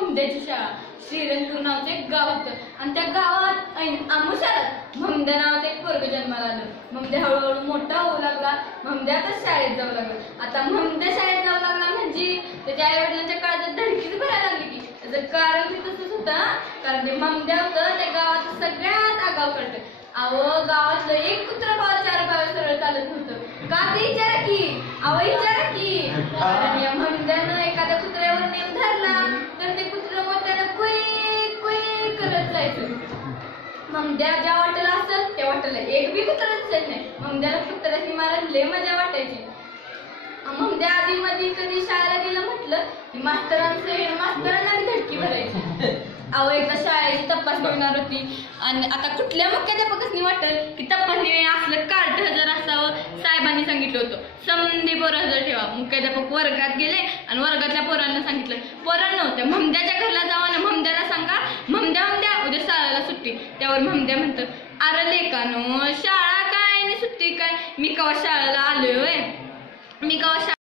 ममद्याची शाळा श्रीरंगपूर नावचं एक गाव होतं. आणि त्या गावात ऐन आमुषात ममद्या नावाचं एक पोरग जन्माला आलं. ममद्या हळूहळू मोठा होऊ लागला. ममद्या आता शाळेत जाऊ लागला. आता ममद्या शाळेत जाऊ लागला म्हणजे त्याच्या आई वडिलांच्या काळात धडकीच भरायला लागली की. त्याचं कारण बी तसंच होतं कारण ते ममद्या होतं त्या गावात सगळ्यात आगाव करतं अहो गावातलं एक कुत्र भाव चार भाव सरळ चालत होतं का ते विचारा की? अहो विचारा की. ममद्या ज्या वाटेला असेल त्या वाटेला. एक बी कुत्र दिसत नाही. ममद्याला कुत्र्याची मारायला लय मजा वाटायची. मग आधी मध्ये कधी शाळेला गेलं म्हटलं की मास्तरांचं हे मास्तरांना धडकी भरायची. अहो एकदा शाळेची तपासणी होणार होती. आणि आता कुठल्या मुख्याध्यापकांनी वाटेल की तपासणी असलं कार्ड हजर असावं साहेबांनी सांगितलं होतं. समधी पोरं हजर ठेवा. मुख्याध्यापक वर्गात गेले आणि वर्गातल्या पोरांना सांगितलं पोरांनो त्या ममद्याच्या घरात जावा ना ममद्याला सांगा ममद्या ममद्या उद्या शाळेला सुट्टी त्यावर ममद्या म्हणतात अरे लेकानो शाळा काय आणि सुट्टी काय? मी कवा शाळेला आलोय